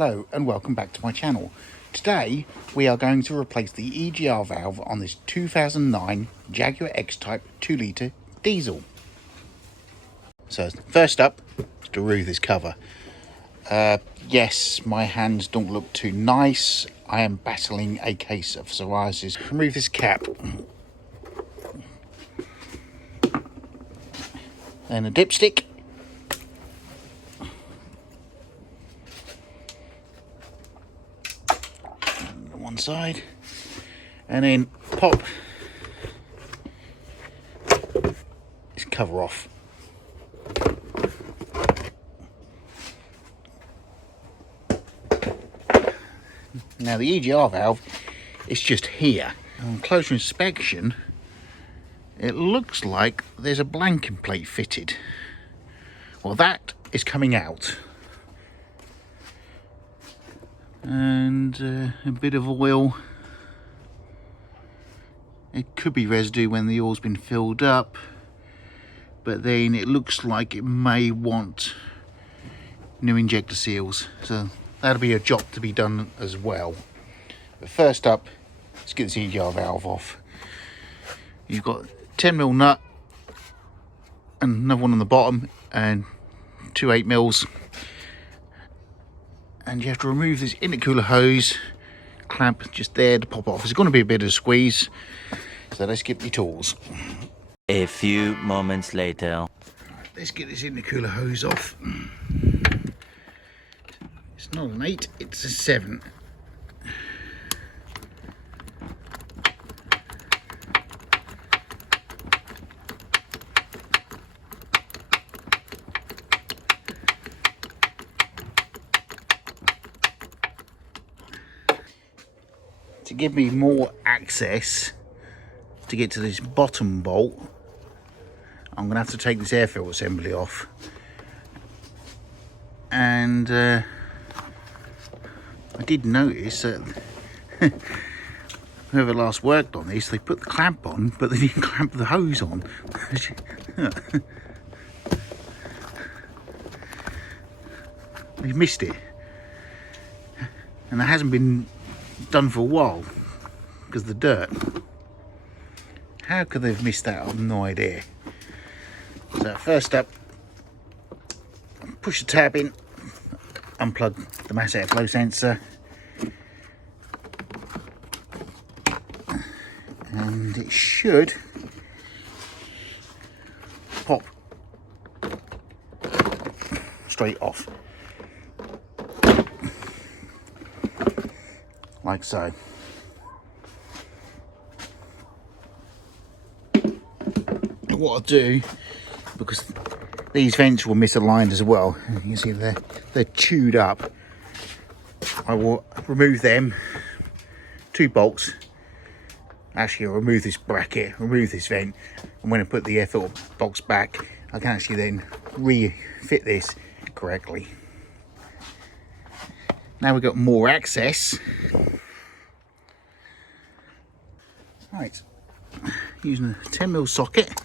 Hello and welcome back to my channel. Today we are going to replace the EGR valve on this 2009 Jaguar X-Type 2 litre diesel. So first up is to remove this cover. Yes, my hands don't look too nice. I am battling a case of psoriasis. Remove this cap. Then a dipstick. One side, and then pop this cover off. Now the EGR valve is just here. On closer inspection, it looks like there's a blanking plate fitted. Well, that is coming out. And a bit of oil. It could be residue when the oil's been filled up, but then it looks like it may want new injector seals, so that'll be a job to be done as well. But first up, let's get this EGR valve off. You've got 10mm nut and another one on the bottom and two 8mm. And you have to remove this intercooler hose clamp just there to pop off. There's going to be a bit of a squeeze, so let's get the tools. A few moments later. Right, let's get this intercooler hose off. It's not an 8, it's a 7. To give me more access to get to this bottom bolt, I'm going to have to take this air filter assembly off. And I did notice that whoever last worked on this, they put the clamp on, but they didn't clamp the hose on. They missed it. And it hasn't been done for a while because of the dirt. How could they have missed that? I have no idea. So first up, push the tab in, unplug the mass airflow sensor, and it should pop straight off. Like so. And what I'll do, because these vents were misaligned as well, you can see they're chewed up, I will remove them, 2 bolts. Actually, I'll remove this bracket, remove this vent, and when I put the air filter box back, I can actually then refit this correctly. Now we've got more access. Right, using a 10mm socket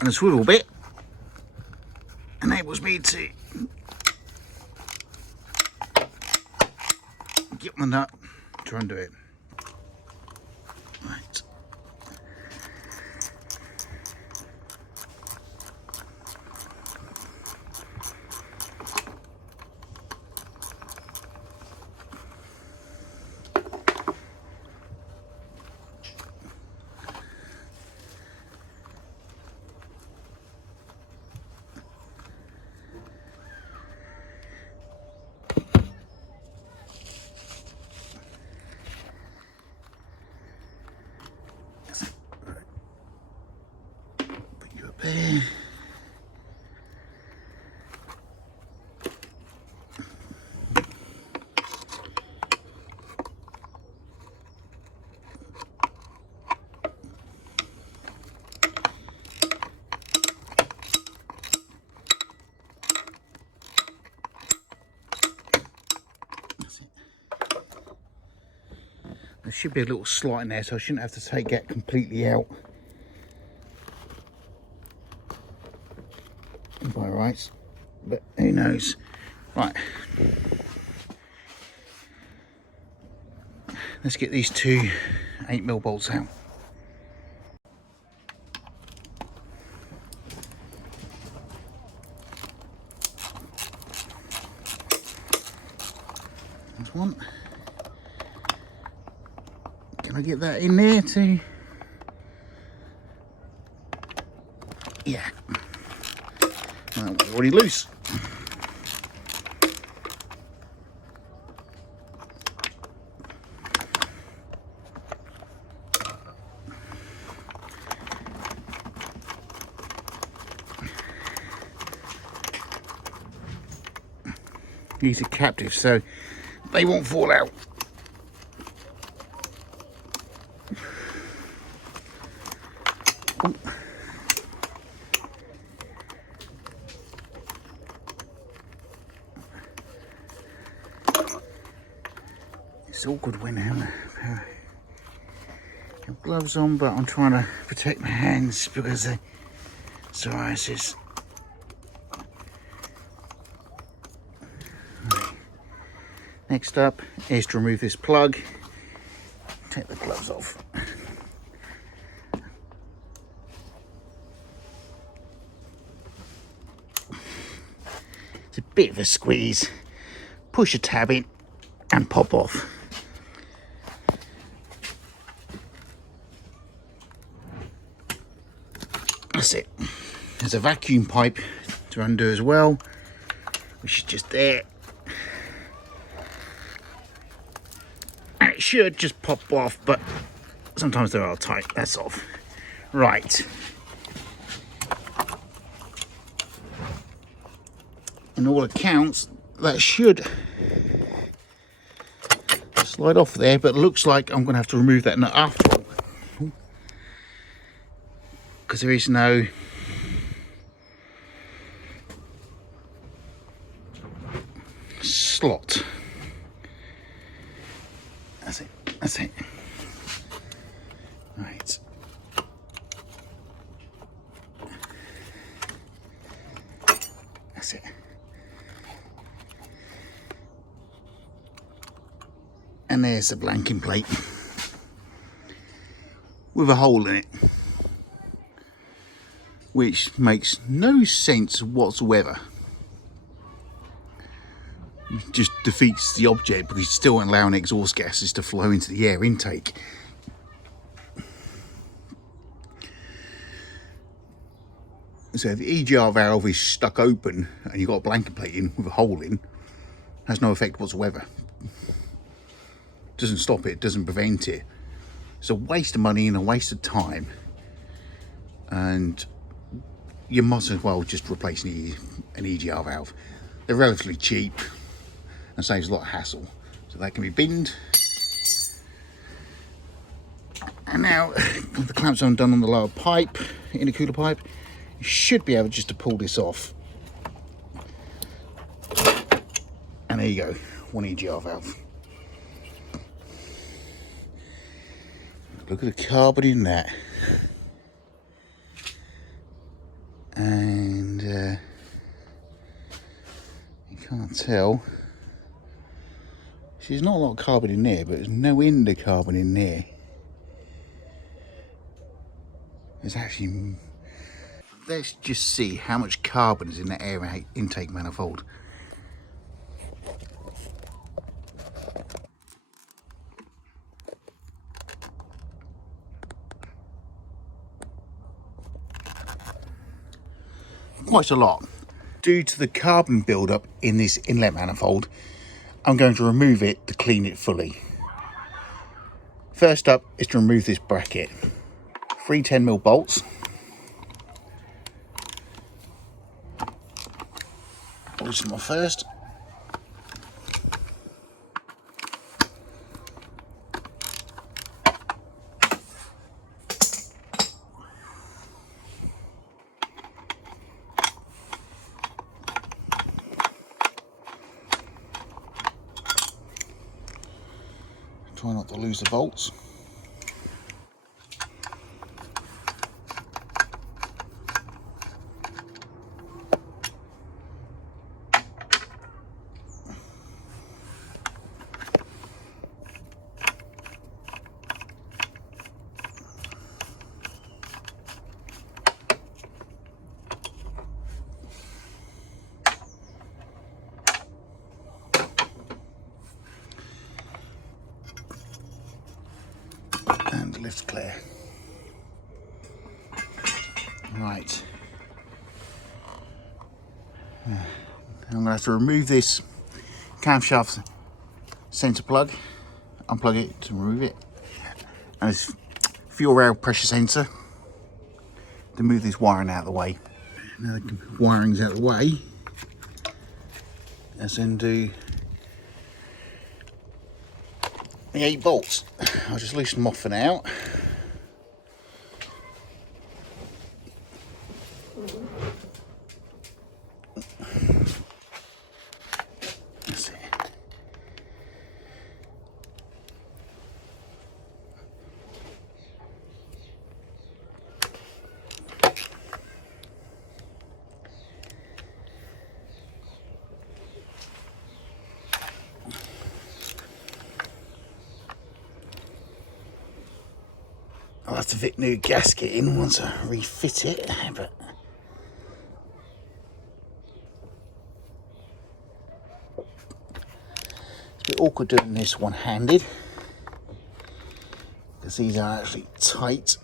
and a swivel bit enables me to get the nut to undo it. Right. There. That's it. There should be a little slot in there, so I shouldn't have to take that completely out. By rights, but who knows. Right, let's get these two 8mm bolts out. There's one. Can I get that in there too? Yeah. Well, we're already loose. These are captive, so they won't fall out. Oh. It's awkward when I have gloves on, but I'm trying to protect my hands because of psoriasis. Next up is to remove this plug. Take the gloves off. It's a bit of a squeeze. Push a tab in and pop off. That's it. There's a vacuum pipe to undo as well, which is just there. And it should just pop off, but sometimes they are tight. That's off. Right. In all accounts, that should slide off there, but it looks like I'm going to have to remove that nut after all, because there is no slot. That's it. That's it. Right. That's it. And there's the blanking plate with a hole in it, which makes no sense whatsoever. It just defeats the object because you're still allowing exhaust gases to flow into the air intake. So if the EGR valve is stuck open and you've got a blanket plate in with a hole in, has no effect whatsoever. Doesn't stop it, doesn't prevent it. It's a waste of money and a waste of time, and you might as well just replace an EGR valve. They're relatively cheap and saves a lot of hassle, so that can be binned. And now with the clamps undone on the lower pipe, intercooler pipe, you should be able just to pull this off, and there you go, one EGR valve. Look at the carbon in that. And you can't tell. There's not a lot of carbon in there, but there's no end of carbon in there. There's actually... Let's just see how much carbon is in that air intake manifold. Quite a lot. Due to the carbon buildup in this inlet manifold, I'm going to remove it to clean it fully. First up is to remove this bracket. 3 10mm bolts. Loosen them off first. Try not to lose the bolts. And the lift's clear. Right. I'm going to have to remove this camshaft sensor plug, unplug it to remove it, and this fuel rail pressure sensor to move this wiring out of the way. Now the wiring's out of the way, let's then do the 8 bolts. I'll just loosen them off for now. That's it. I'll have to fit new gasket in once I refit it, but it's a bit awkward doing this one-handed because these are actually tight.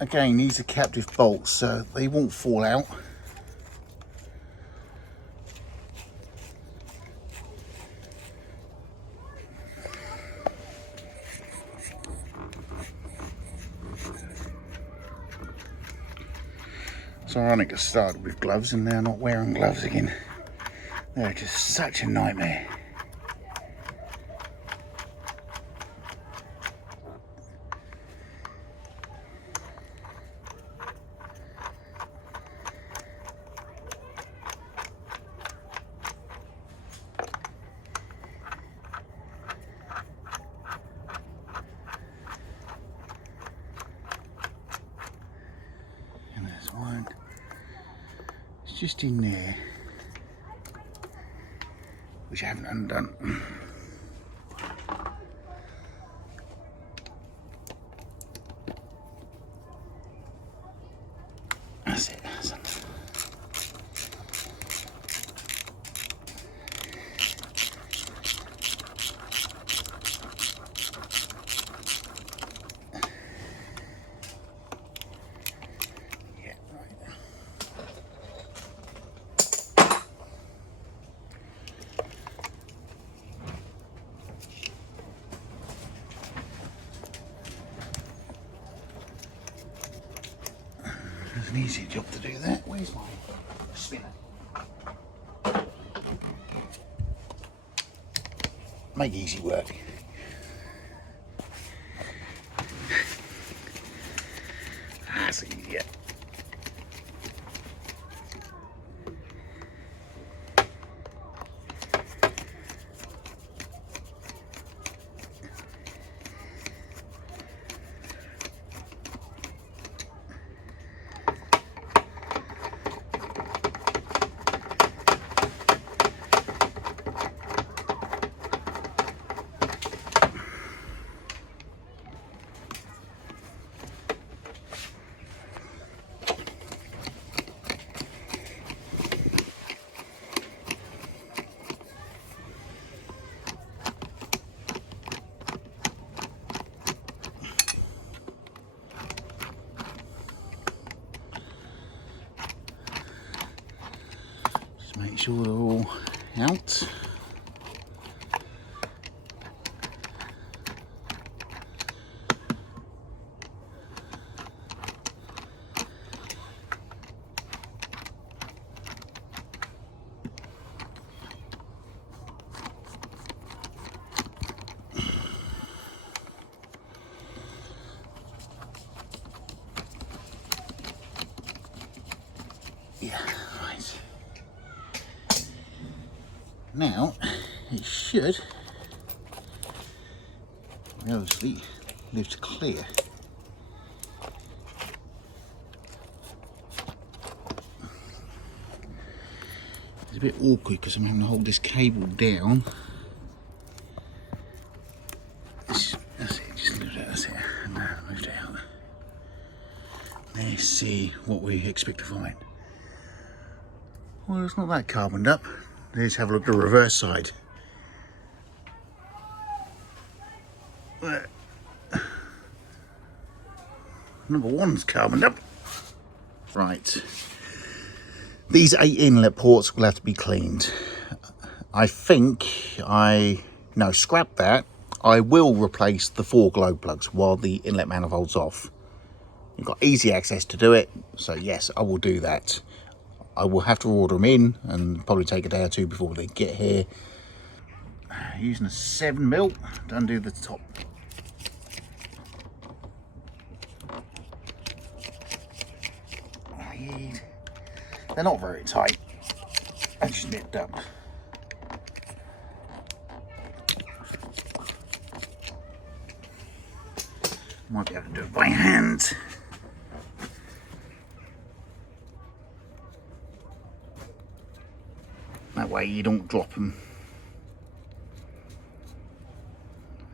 Again, these are captive bolts, so they won't fall out. It's ironic I started with gloves and now not wearing gloves again. They're just such a nightmare. One, it's just in there, which I haven't undone. That's it. It's an easy job to do that. Where's my spinner? Make easy work. That's easy, yeah. Make sure they're all out. Yeah, right. Now it should obviously lift clear. It's a bit awkward because I'm having to hold this cable down. That's it, just lift it, that's it. And now lift it out. Let's see what we expect to find. Well, it's not that carboned up. Let's have a look at the reverse side. Number one's carboned up. Right. These 8 inlet ports will have to be cleaned. I think no, scrap that. I will replace the 4 glow plugs while the inlet manifold's off. You've got easy access to do it, so yes, I will do that. I will have to order them in and probably take a day or 2 before they get here. Using a 7mm to undo the top. They're not very tight. I just nipped up. Might be able to do it by hand. That way you don't drop them.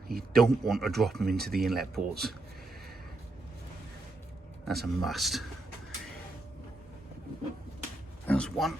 You don't want to drop them into the inlet ports. That's a must. There's one.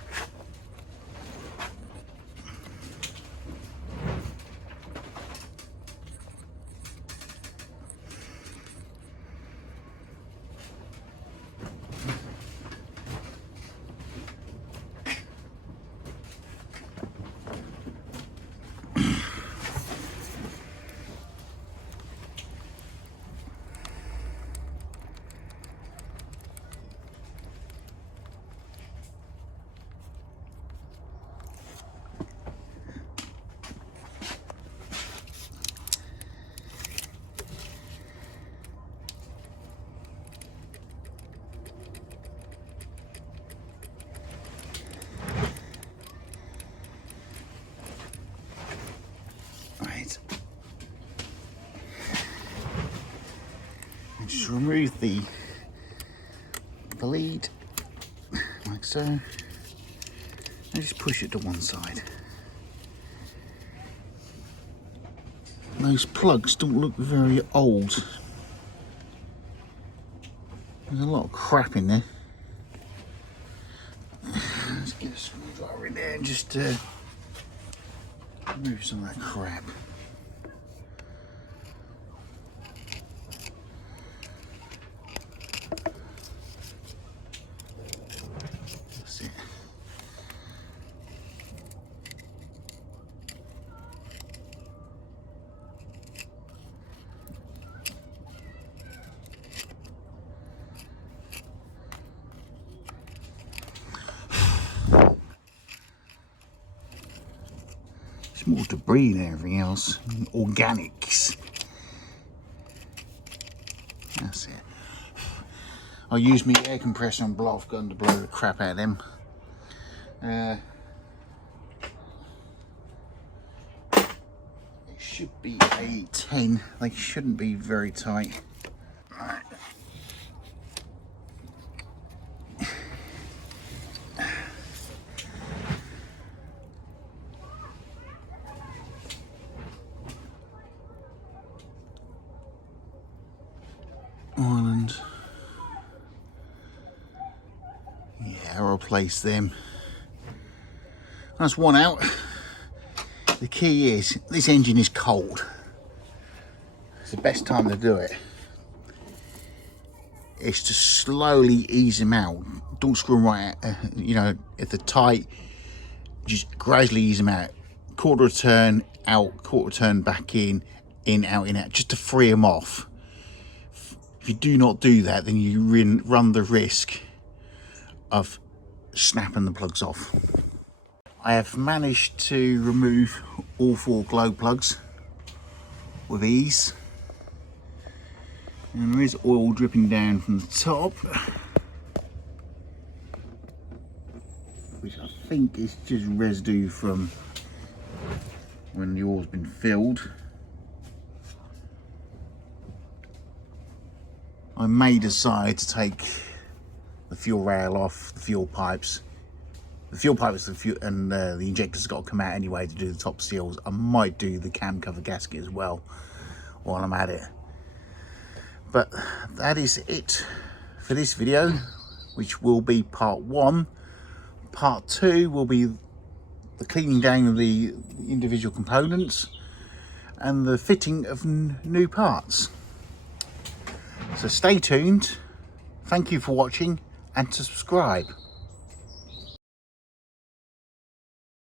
Just remove the lead like so, and just push it to one side. Those plugs don't look very old. There's a lot of crap in there. Let's get a screwdriver in there and just remove some of that crap. More debris than everything else. Organics. That's it. I'll use my air compressor and blow off gun to blow the crap out of them. It should be a 10. They shouldn't be very tight. Right. Island. Yeah, I'll replace them. That's one out. The key is, this engine is cold. It's the best time to do it. It's to slowly ease them out. Don't screw them right out. You know, if they're tight, just gradually ease them out. Quarter turn out, quarter turn back in, out, in, out, just to free them off. If you do not do that, then you run the risk of snapping the plugs off. I have managed to remove all 4 glow plugs with ease. And there is oil dripping down from the top, which I think is just residue from when the oil's been filled. I may decide to take the fuel rail off, the fuel pipes. The fuel pipes and the injector's got to come out anyway to do the top seals. I might do the cam cover gasket as well while I'm at it. But that is it for for this video, which will be part 1. Part 2 will be the cleaning down of the individual components and the fitting of new parts. So stay tuned, thank you for watching, and to subscribe.